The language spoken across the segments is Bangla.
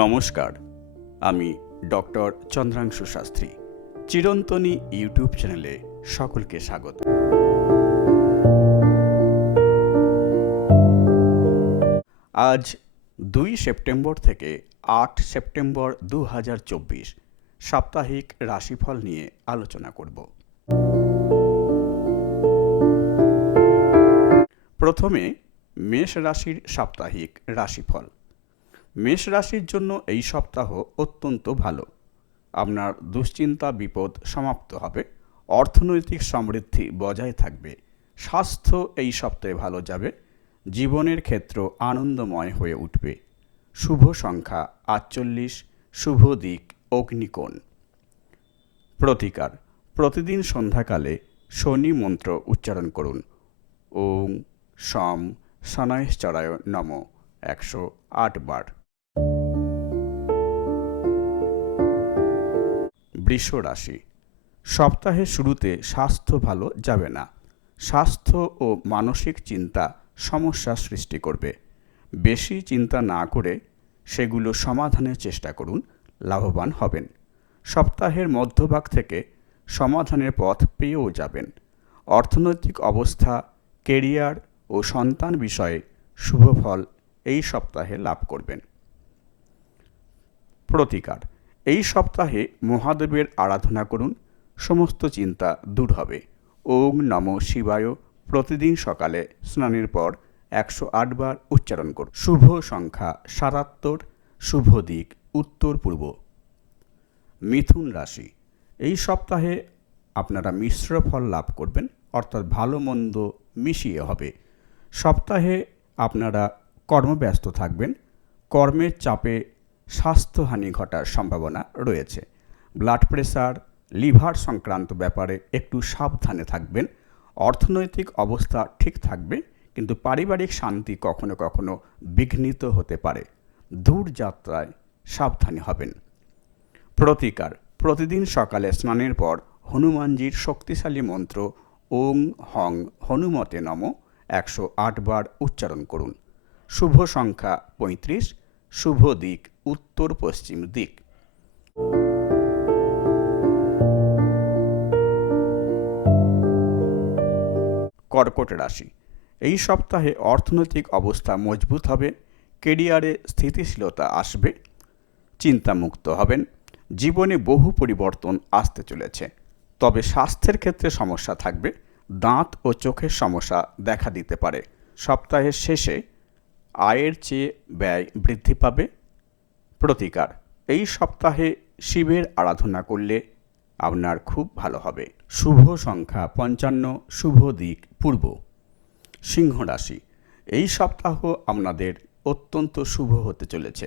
নমস্কার, আমি ডক্টর চন্দ্রাংশু শাস্ত্রী। চিরন্তনী ইউটিউব চ্যানেলে সকলকে স্বাগত। আজ 2 সেপ্টেম্বর থেকে 8 সেপ্টেম্বর 2024 সাপ্তাহিক রাশিফল নিয়ে আলোচনা করব। প্রথমে মেষ রাশির সাপ্তাহিক রাশিফল। মেষ রাশির জন্য এই সপ্তাহ অত্যন্ত ভালো। আপনার দুশ্চিন্তা বিপদ সমাপ্ত হবে, অর্থনৈতিক সমৃদ্ধি বজায় থাকবে, স্বাস্থ্য এই সপ্তাহে ভালো যাবে, জীবনের ক্ষেত্র আনন্দময় হয়ে উঠবে। শুভ সংখ্যা 48, শুভ দিক অগ্নিকোণ। প্রতিকার: প্রতিদিন সন্ধ্যাকালে শনি মন্ত্র উচ্চারণ করুন। ওং শম শনৈশ্চরায় নমঃ 108 বার। বৃষ রাশি। সপ্তাহের শুরুতে স্বাস্থ্য ভালো যাবে না। স্বাস্থ্য ও মানসিক চিন্তা সমস্যা সৃষ্টি করবে। বেশি চিন্তা না করে সেগুলো সমাধানের চেষ্টা করুন, লাভবান হবেন। সপ্তাহের মধ্যভাগ থেকে সমাধানের পথ পেয়েও যাবেন। অর্থনৈতিক অবস্থা, কেরিয়ার ও সন্তান বিষয়ে শুভ ফল এই সপ্তাহে লাভ করবেন। প্রতিকার: এই সপ্তাহে মহাদেবের আরাধনা করুন, সমস্ত চিন্তা দূর হবে। ওং নমঃ শিবায় প্রতিদিন সকালে স্নানের পর 108 বার উচ্চারণ করুন। শুভ সংখ্যা 77, শুভ দিক উত্তর পূর্ব। মিথুন রাশি। এই সপ্তাহে আপনারা মিশ্র ফল লাভ করবেন, অর্থাৎ ভালো মন্দ মিশিয়ে হবে। সপ্তাহে আপনারা কর্মব্যস্ত থাকবেন। কর্মের চাপে স্বাস্থ্যহানি ঘটার সম্ভাবনা রয়েছে। ব্লাড প্রেসার, লিভার সংক্রান্ত ব্যাপারে একটু সাবধানে থাকবেন। অর্থনৈতিক অবস্থা ঠিক থাকবে, কিন্তু পারিবারিক শান্তি কখনো কখনো বিঘ্নিত হতে পারে। দূর যাত্রায় সাবধানী হবেন। প্রতিকার: প্রতিদিন সকালে স্নানের পর হনুমানজির শক্তিশালী মন্ত্র ওং হং হনুমতে নমঃ 108 বার উচ্চারণ করুন। শুভ সংখ্যা 35, শুভ দিক উত্তর পশ্চিম দিক। কর্কট রাশি। এই সপ্তাহে অর্থনৈতিক অবস্থা মজবুত হবে, কেরিয়ারে স্থিতিশীলতা আসবে, চিন্তামুক্ত হবেন। জীবনে বহু পরিবর্তন আসতে চলেছে, তবে স্বাস্থ্যের ক্ষেত্রে সমস্যা থাকবে। দাঁত ও চোখের সমস্যা দেখা দিতে পারে। সপ্তাহের শেষে আয়ের চেয়ে ব্যয় বৃদ্ধি পাবে। প্রতিকার: এই সপ্তাহে শিবের আরাধনা করলে আপনার খুব ভালো হবে। শুভ সংখ্যা 55, শুভ দিক পূর্ব। সিংহ রাশি। এই সপ্তাহ আপনাদের অত্যন্ত শুভ হতে চলেছে।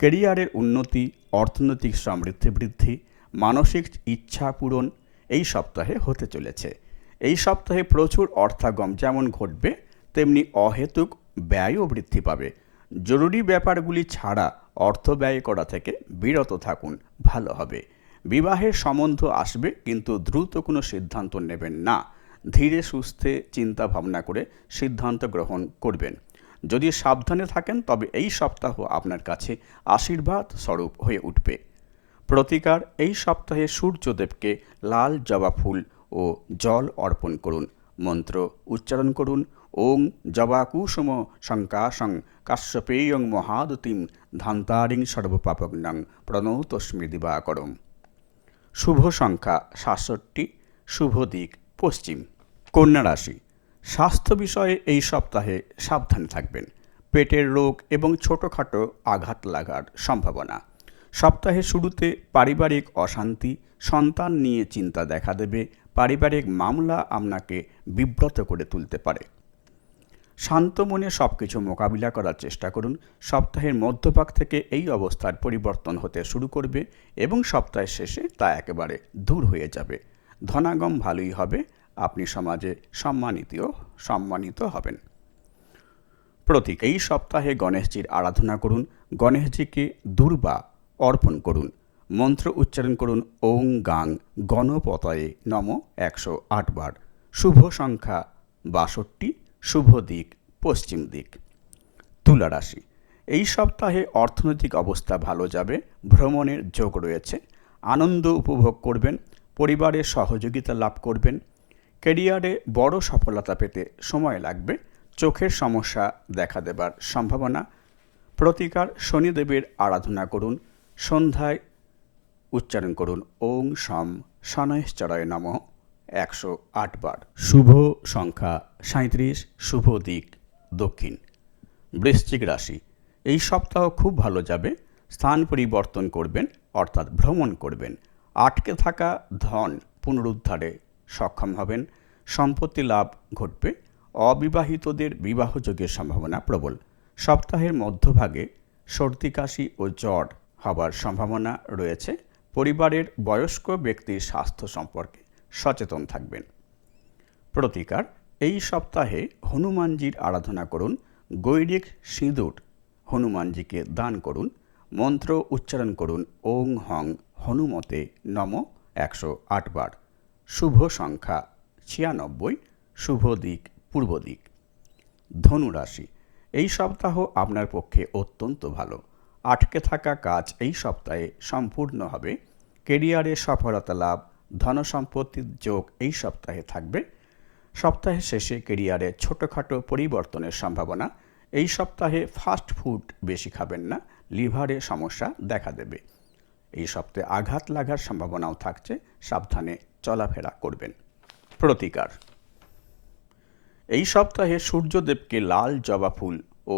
কেরিয়ারের উন্নতি, অর্থনৈতিক সমৃদ্ধি বৃদ্ধি, মানসিক ইচ্ছা পূরণ এই সপ্তাহে হতে চলেছে। এই সপ্তাহে প্রচুর অর্থাগম যেমন ঘটবে, তেমনি অহেতুক ব্যয়ও বৃদ্ধি পাবে। জরুরি ব্যাপারগুলি ছাড়া অর্থ ব্যয় করা থেকে বিরত থাকুন, ভালো হবে। বিবাহের সম্বন্ধ আসবে, কিন্তু দ্রুত কোনো সিদ্ধান্ত নেবেন না। ধীরে সুস্থে চিন্তা ভাবনা করে সিদ্ধান্ত গ্রহণ করবেন। যদি সাবধানে থাকেন তবে এই সপ্তাহ আপনার কাছে আশীর্বাদ স্বরূপ হয়ে উঠবে। প্রতিকার: এই সপ্তাহে সূর্যদেবকে লাল জবা ফুল ও জল অর্পণ করুন। মন্ত্র উচ্চারণ করুন ওং জবা কুসুম শঙ্কাশং কাশ্যপেয়ং মহাদতিম ধান্তারিং সর্বপাপগ্নং প্রণতস্মি দিবাকরম। শুভ সংখ্যা 67, শুভ দিক পশ্চিম। কন্যা রাশি। স্বাস্থ্য বিষয়ে এই সপ্তাহে সাবধানে থাকবেন। পেটের রোগ এবং ছোটোখাটো আঘাত লাগার সম্ভাবনা। সপ্তাহের শুরুতে পারিবারিক অশান্তি, সন্তান নিয়ে চিন্তা দেখা দেবে। পারিবারিক মামলা আপনাকে বিব্রত করে তুলতে পারে। শান্ত মনে সব কিছু মোকাবিলা করার চেষ্টা করুন। সপ্তাহের মধ্যভাগ থেকে এই অবস্থার পরিবর্তন হতে শুরু করবে এবং সপ্তাহের শেষে তা একেবারে দূর হয়ে যাবে। ধনাগম ভালোই হবে, আপনি সমাজে সম্মানিত হবেন। প্রতীক: এই সপ্তাহে গণেশজির আরাধনা করুন। গণেশজিকে দুর্বা অর্পণ করুন। মন্ত্র উচ্চারণ করুন ওং গাং গণপতয়ে নমঃ 108 বার। শুভ সংখ্যা 62, শুভ দিক পশ্চিম দিক। তুলা রাশি। এই সপ্তাহে অর্থনৈতিক অবস্থা ভালো যাবে, ভ্রমণের যোগ রয়েছে, আনন্দ উপভোগ করবেন, পরিবারের সহযোগিতা লাভ করবেন, ক্যারিয়ারে বড় সফলতা পেতে সময় লাগবে, চোখের সমস্যা দেখা দেবার সম্ভাবনা। প্রতিকার শনিদেবের আরাধনা করুন, সন্ধ্যায় উচ্চারণ করুন ওং শম শনৈশ্চরায় নমঃ 108 বার। শুভ সংখ্যা 37, শুভ দিক দক্ষিণ। বৃশ্চিক রাশি, এই সপ্তাহ খুব ভালো যাবে, স্থান পরিবর্তন করবেন অর্থাৎ ভ্রমণ করবেন, আটকে থাকা ধন পুনরুদ্ধারে সক্ষম হবেন, সম্পত্তি লাভ ঘটবে, অবিবাহিতদের বিবাহযোগের সম্ভাবনা প্রবল। সপ্তাহের মধ্যভাগে সর্দি কাশি ও জ্বর হবার সম্ভাবনা রয়েছে। পরিবারের বয়স্ক ব্যক্তির স্বাস্থ্য সম্পর্কে সচেতন থাকবেন। প্রতিকার এই সপ্তাহে হনুমানজির আরাধনা করুন, গৈরিক সিঁদুর হনুমানজিকে দান করুন, মন্ত্র উচ্চারণ করুন ওং হং হনুমতে নমঃ 108 বার। শুভ সংখ্যা 96, শুভ দিক পূর্ব দিক। ধনু রাশি, এই সপ্তাহ আপনার পক্ষে অত্যন্ত ভালো, আটকে থাকা কাজ এই সপ্তাহে সম্পূর্ণ হবে, ক্যারিয়ারে সফলতা লাভ, ধনসম্পত্তির যোগ এই সপ্তাহে থাকবে। সপ্তাহের শেষে ক্যারিয়ারে ছোটোখাটো পরিবর্তনের সম্ভাবনা। এই সপ্তাহে ফাস্ট ফুড বেশি খাবেন না, লিভারে সমস্যা দেখা দেবে। এই সপ্তাহে আঘাত লাগার সম্ভাবনাও থাকছে, সাবধানে চলাফেরা করবেন। প্রতিকার এই সপ্তাহে সূর্যদেবকে লাল জবা ফুল ও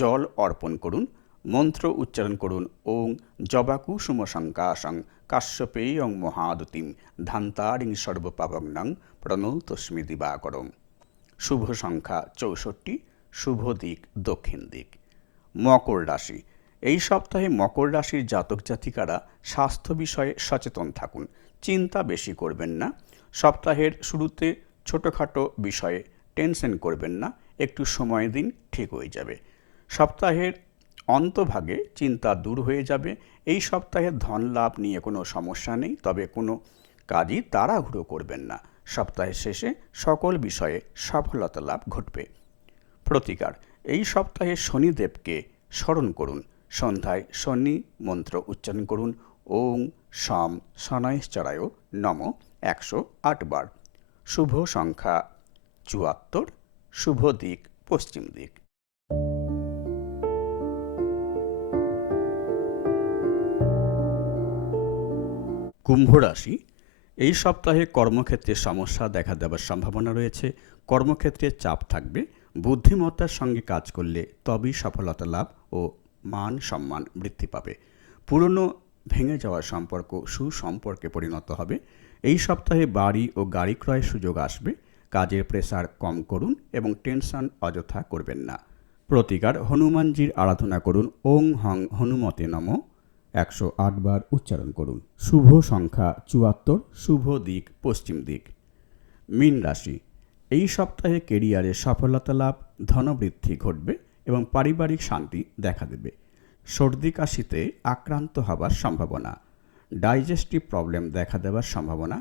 জল অর্পণ করুন, মন্ত্র উচ্চারণ করুন ওং জবা কুসুম শঙ্কাশং কাশ্যপেয়ং মহাদতিম ধান্তারিং সর্বপাবগ্নং প্রণতস্মি দিবাকরম। শুভ সংখ্যা 64, শুভ দিক দক্ষিণ দিক। মকর রাশি, এই সপ্তাহে মকর রাশির জাতক জাতিকারা স্বাস্থ্য বিষয়ে সচেতন থাকুন, চিন্তা বেশি করবেন না। সপ্তাহের শুরুতে ছোটোখাটো বিষয়ে টেনশন করবেন না, একটু সময় দিন, ঠিক হয়ে যাবে। সপ্তাহের অন্তভাগে চিন্তা দূর হয়ে যাবে। এই সপ্তাহে ধন লাভ নিয়ে কোনো সমস্যা নেই, তবে কোনো কাজই তাড়াহুড়ো করবেন না। সপ্তাহের শেষে সকল বিষয়ে সফলতা লাভ ঘটবে। প্রতিকার এই সপ্তাহে শনিদেবকে স্মরণ করুন, সন্ধ্যায় শনি মন্ত্র উচ্চারণ করুন ওং শম শনৈশ্চরায় নমঃ 108 বার। শুভ সংখ্যা 74, শুভ দিক পশ্চিম দিক। কুম্ভ রাশি, এই সপ্তাহে কর্মক্ষেত্রে সমস্যা দেখা দেওয়ার সম্ভাবনা রয়েছে, কর্মক্ষেত্রে চাপ থাকবে, বুদ্ধিমত্তার সঙ্গে কাজ করলে তবেই সফলতা লাভ ও মান সম্মান বৃদ্ধি পাবে। পুরনো ভেঙে যাওয়া সম্পর্ক সুসম্পর্কে পরিণত হবে। এই সপ্তাহে বাড়ি ও গাড়ি ক্রয়ের সুযোগ আসবে, কাজের প্রেসার কম করুন এবং টেনশন অযথা করবেন না। প্রতিকার হনুমানজির আরাধনা করুন ওং হং হনুমতে নমঃ 108 বার উচ্চারণ করুন। শুভ সংখ্যা 74, শুভ দিক পশ্চিম দিক। মীন রাশি, এই সপ্তাহে ক্যারিয়ারে সফলতা লাভ, ধনবৃদ্ধি ঘটবে এবং পারিবারিক শান্তি দেখা দেবে। সর্দি কাশিতে আক্রান্ত হবার সম্ভাবনা, ডাইজেস্টিভ প্রবলেম দেখা দেওয়ার সম্ভাবনা।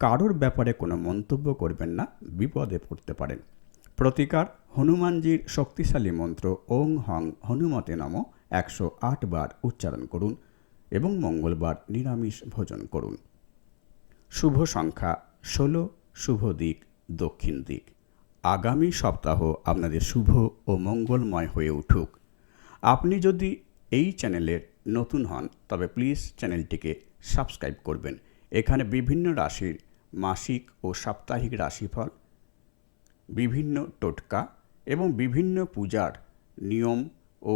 কারোর ব্যাপারে কোনো মন্তব্য করবেন না, বিপদে পড়তে পারেন। প্রতিকার হনুমানজির শক্তিশালী মন্ত্র ওং হং হনুমতে নমঃ 108 বার উচ্চারণ করুন এবং মঙ্গলবার নিরামিষ ভোজন করুন। শুভ সংখ্যা 16, শুভ দিক দক্ষিণ দিক। আগামী সপ্তাহ আপনাদের শুভ ও মঙ্গলময় হয়ে উঠুক। আপনি যদি এই চ্যানেলের নতুন হন তবে প্লিজ চ্যানেলটিকে সাবস্ক্রাইব করবেন। এখানে বিভিন্ন রাশির মাসিক ও সাপ্তাহিক রাশিফল, বিভিন্ন টোটকা এবং বিভিন্ন পূজার নিয়ম ও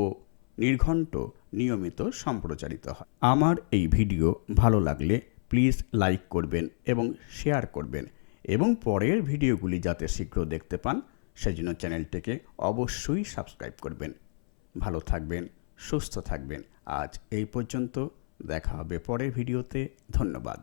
নির্ঘণ্ট নিয়মিত সম্প্রচারিত হয়। আমার এই ভিডিও ভালো লাগলে প্লিজ লাইক করবেন এবং শেয়ার করবেন এবং পরের ভিডিওগুলি যাতে শীঘ্র দেখতে পান সেজন্য চ্যানেলটিকে অবশ্যই সাবস্ক্রাইব করবেন। ভালো থাকবেন, সুস্থ থাকবেন। আজ এই পর্যন্ত, দেখা হবে পরের ভিডিওতে। ধন্যবাদ।